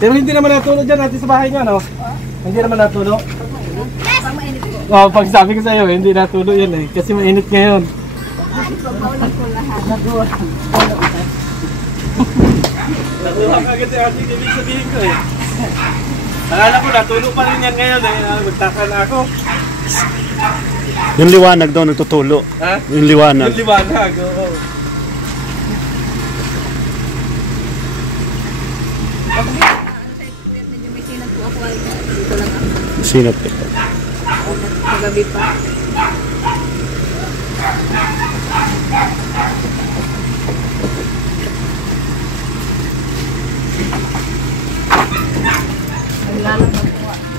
Pero hindi naman natulo dyan natin sa bahay nga, no? Hindi naman natulo. Pag mainit po. Oo, pag sabi ko sa'yo, hindi natulo yan eh. Kasi mainit ngayon. Pag maulan po lahat. Natuwa ka agad yung ating ibig sabihin ko eh. Akala ko natulo pa rin yan ngayon eh. Magtaka na ako. Yung liwanag daw nagtutulo. Ha? Yung liwanag. Yung liwanag, oo. Medyo may sinat po ako ay dito lang ako. Sinat ito. Kagabi pa. Naglalabas po ako.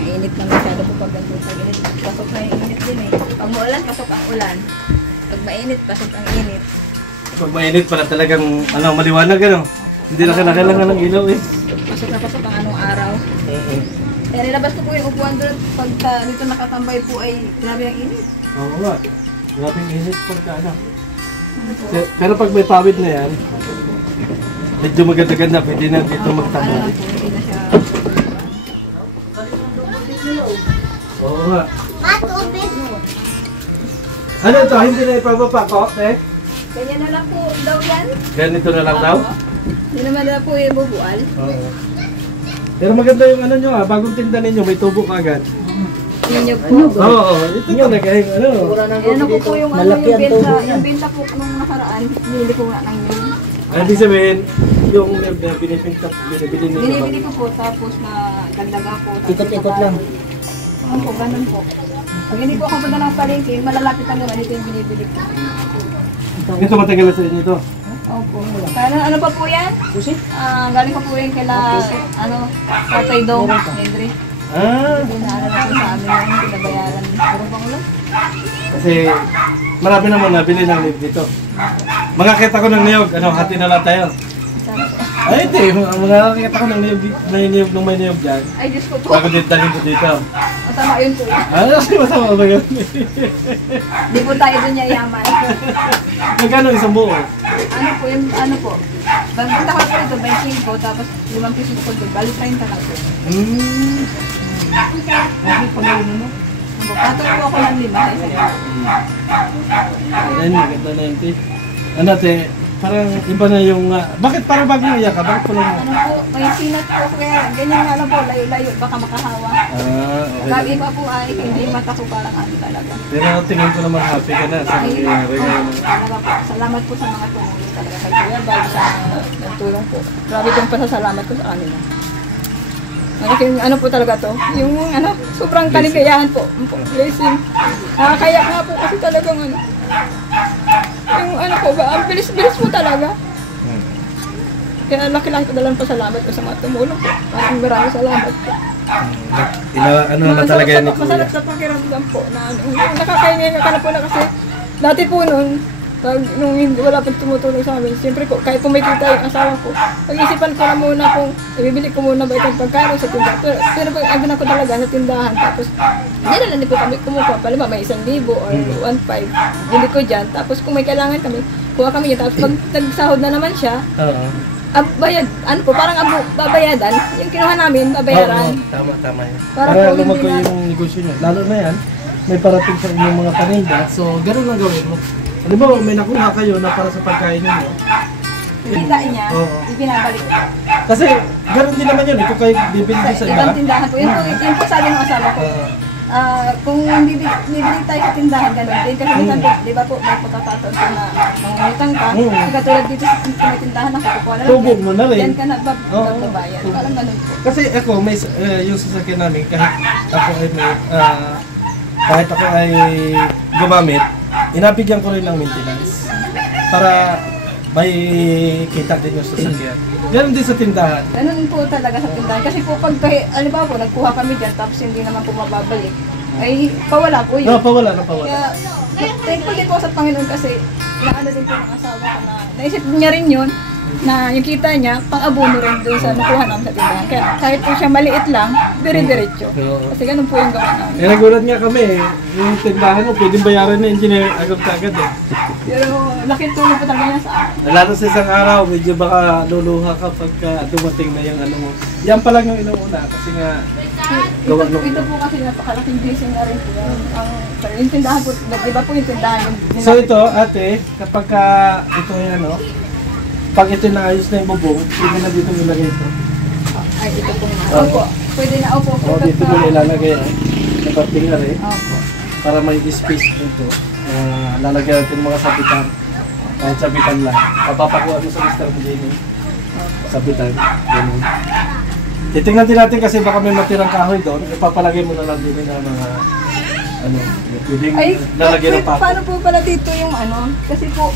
Mainit na masyado po pag ganito sa init. Pasok na yung init din eh. Pag maulan, pasok ang ulan. Pag mainit, pasok ang init. Pag mainit pala talagang maliwanag ano. Hindi na kailangan ng ilaw eh. Pasok na pasok ang anong araw. Kaya nilabas ko po yung upuan doon. Pag dito nakatambay po ay grabe ang init. Oo nga. Grabe yung init pagka ano. Pero pag may pawid na yan, medyo maganda-ganda. Pwede na dito magtambay. Hindi na siya. Oo nga. Ano ito? Hindi na ipababa ko, eh? Kanya na lang po daw yan. Ganito na lang daw? Hindi naman na po yung bubual. Oo. Pero maganda yung ano nyo bagong tinda ninyo, may tubo ka agad. Ninyo po. Oo, ito nyo nagahing ano. Ano ko po yung ano yung benta po nung nakaraan. Binili ko nga ng yun. Ibig sabihin, yung binibili ninyo. Binibili ko po tapos na dagdaga po. Ikot-ikot lang. Ano po, ganun po. Pag hindi po ako punta ng palengke, malalapit lang naman ito yung binibili ko. Ito matagal na sa inyo ito. Opo. Ano pa po yan? Susi? Galing pa po yan kila, Tatay Dong, Henry. Hindi na ano na po sa amin yan, pinabayaran. Puro pang ulan. Kasi marami naman nabili ng live dito. Makakita ko ng niyog, hati na lang tayo. Ay, hindi. Makakita ko ng niyog, nung may niyog dyan. Ay, Diyos ko po. Bago dalhin ko dito. Masama yun po. Masama ba yun? Di po tayo dun niya yaman. Magkano isang buo? Ano po, Punta ko po ito, 25 ko, tapos 5 piso ko doon. Balik 30 lang po. Okay, pala yun ano? Patong po ako ng 5 sa isa. Ayan, maganda na yung tip. Ano te, parang iba na yung... bakit parang bagong iyak ka? Bakit pala mo? Ano po, may sinat po, kaya ganyan nga lang po, layo-layo, baka makahawa. Okay. Lagi pa po ay, hindi mata ko parang ano talaga. Pero tingin ko naman happy ka na sa nangyayari ngayon. Salamat po sa mga tumulong talaga kay Kuya Bal sa nagtulong po. Grabe kong pasasalamat ko sa kanila. Ano po talaga to? Yung sobrang kaligayahan po. Blessing. Nakakayak nga po kasi talagang yung po ba, ang bilis-bilis po talaga. Kaya laki-laki ko dalang pasalamat ko sa mga tumulong po. Maraming salamat po. Na talaga yan ni Kuya? Masarap sa pakiramdam po na nakakahinga ka na po na kasi dati po noon, nung wala pang tumutulong sa amin, siyempre po, kahit kumikita yung asawa ko, pag-isipan ko na muna kung ibibili ko muna ba itong pagkain sa tindahan. Pero pag agad ako talaga sa tindahan, tapos hindi na po kami kumukuha. Palima, may 1,000 or 1,500, bili ko dyan. Tapos kung may kailangan kami, kuha kami yun. Tapos pag nagsahod na naman siya, bayad, parang babayadan, yung kinuha namin, babayaran. Tama yan. Para lumago yung negosyo nyo. Lalo na yan, may parating sa inyong mga paninda. So, gano'n lang gawin mo. Ano ba, may nakuha kayo na para sa pagkain nyo? Kita niya, ibinabalik ko. Kasi, gano'n din naman yun. Ikaw kayo bibili sa iba. Ibang tindahan po. Yun po sabi ng asawa ko. Kung bibili tayo sa tindahan, gano'n. Kasi minsan po, di ba po, may pagkakataon po na mangungutang ka. Katulad dito sa tindahan ako, kukuha na lang. Tubog mo na rin. Yan ka na babayan. Parang gano'n po. Kasi ako, may yung sasakyan namin, kahit ako ay may, kahit ako ay gumamit, inabigyan ko rin ng maintenance para may kita din yung sasakyan. Ganun din sa tindahan. Ganun po talaga sa tindahan. Kasi po pag, alimbawa po, nagkuha kami dyan, tapos hindi naman po mababalik, ay pawala po yun. Pawala. Kaya, thankful din po sa Panginoon kasi naano din po ng asawa ko na naisip niya rin yun. na yung kita niya, pang-abono rin doon sa nakuha namin sa tindahan. Kaya kahit po siya maliit lang, dire-diretso. Oo. Kasi ganun po yung gawa namin. Eh, nagulat nga kami eh. Yung tindahan mo, pwedeng bayaran na engineer agad-agad eh. Pero laking tulong po talaga niya sa akin. Lalo sa isang araw, medyo baka luluha ka pagka dumating na yung ano mo. Yan pa lang yung inuuna kasi nga gawa nung Ito po kasi napakalaking blessing na rin po. Yung tindahan po, di ba po yung tindahan? So ito, ate, kapag ito ay ano, pag ito naayos na yung bubong, pwede na dito nilagay ito. Ay, ito po nga. Oo. Opo, pwede na. Opo, O, dito mo ilalagay eh. Sa partingar eh. Opo. Para may space dito. Lalagyan natin mga sabitan. Kahit sabitan lang. Papapakuha mo sa Mr. Bujini. Sabitan. Ganun. Titingnan din natin kasi baka may matirang kahoy doon. Ipapalagay mo na lang din ng mga ano, pwedeng Ay, lalagyan ng pako. paano po pala dito yung ano? Kasi po,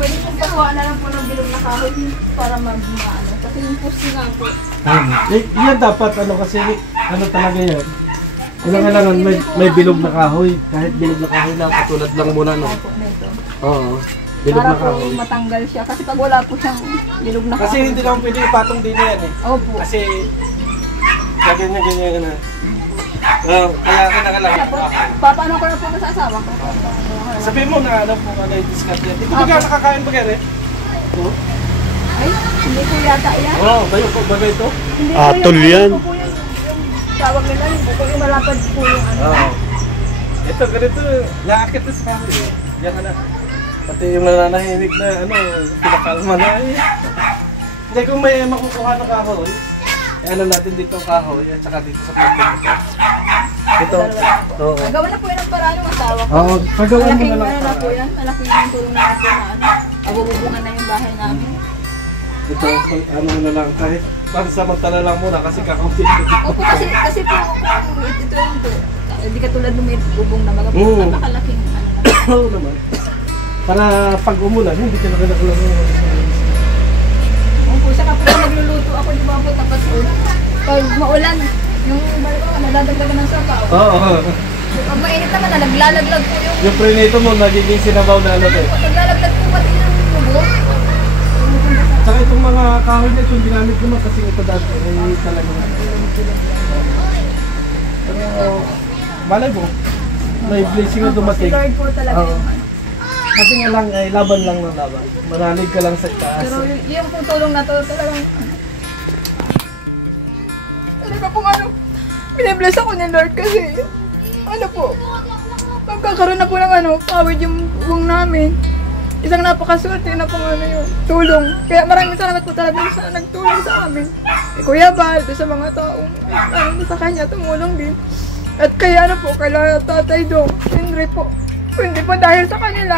pwede pong pakuha na lang po ng bilog na kahoy para mag-ano. Kasi yung poste nga po. Yan dapat ano kasi ano talaga yan. Kailangan may bilog na kahoy. Kahit bilog na kahoy lang, katulad lang muna no. Opo, nito. Oo. Bilog Para na po kahoy. matanggal siya. Kasi pag wala po siyang bilog na kahoy. Kasi hindi naman pwede ipatong din yan eh. Opo. Kasi ganyan na. Kaya kinakailangan Tapos, kahoy. papaano ko na po sa asawa ko? Sabihin mo na ano po ano yung discard yan. Ito ba nakakain ba kaya? Ito? Ay, hindi po yata yan. Oo, bayo po ba ito? Hindi Atol yan. Ito po yung tawag nila, yung buko yung malapad po yung ano. Oo. Ito, ganito. Naakit na sa kahoy eh. Yan ka na. Pati yung nananahimik na ano, pinakalma na eh. Hindi, kung may makukuha ng kahoy, ano natin dito ang kahoy at saka dito sa pagkain ito. Ito. Oo. Nagawa na po yan ang paraan ng asawa ko. Oo, pagawa mo Malaking na lang ano na po para. yan, malaking yung tulong na po na ano. Abububungan na yung bahay namin. Ito, ano na lang, kahit pansamantala lang muna kasi kakaunti. Opo, kasi po, ito yung po. Hindi katulad ng may bubong na mga po, Oo. napakalaking ano na. Oo naman. Para pag umulan, hindi ka nakalakulang. Opo, saka po nagluluto ako di ba po, tapos pag maulan, yung nadadagdagan ng sabaw. Oo. Pag mainit naman na, naglalaglag po yung Yung prinito mo, nagiging sinabaw na ano eh. naglalaglag po pati yung bubong. Saka itong mga kahoy na itong ginamit naman kasi ito dati ay talaga na. Pero malay mo, may blessing na Si dumating. Lord po talaga Oo. yung ano. Kasi nga lang ay laban lang ng laban. Manalig ka lang sa taas. Pero yung pong tulong na to talagang talaga pong ano, binibless ako ni Lord kasi ano po, magkakaroon na po ng ano, kawid yung buong namin. Isang napakaswerte na pong ano yung tulong. Kaya maraming salamat po talaga sa nagtulong sa amin. Kuya Bal, sa mga taong ano, sa kanya tumulong din. At kaya ano po, kaya Tatay Dong, Henry po. Kung hindi po dahil sa kanila,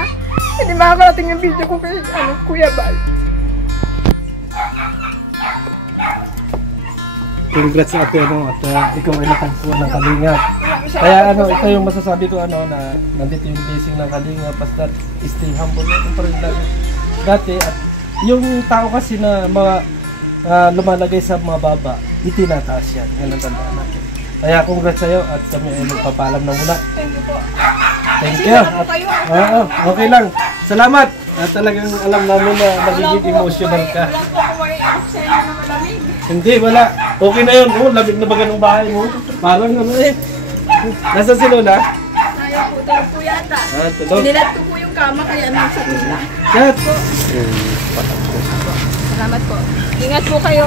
hindi makakarating yung video ko kay ano, Kuya Bal. Congrats ate ano at ikaw ay natagpuan ng Kalinga. Kaya ano, ito yung masasabi ko ano na nandito yung blessing ng Kalinga basta stay humble lang pa rin lagi. Dati at yung tao kasi na mga lumalagay sa mababa, itinataas yan. Yan ang tandaan natin. Kaya congrats sa'yo at kami ay magpapaalam na muna. Thank you po. Thank you. At, oo, okay lang. Salamat. At talagang alam namin na nagiging emotional ka. Wala po ako may sa inyo na malamig. Hindi, wala. Okay na yun. Oh, labig na ba ganong bahay mo? Parang ano eh. Nasa si Lola? Ayaw po, tulog po yata. Tulog. Nilat ko po yung kama kaya nasa tula. Kat. Salamat po. Ingat po kayo.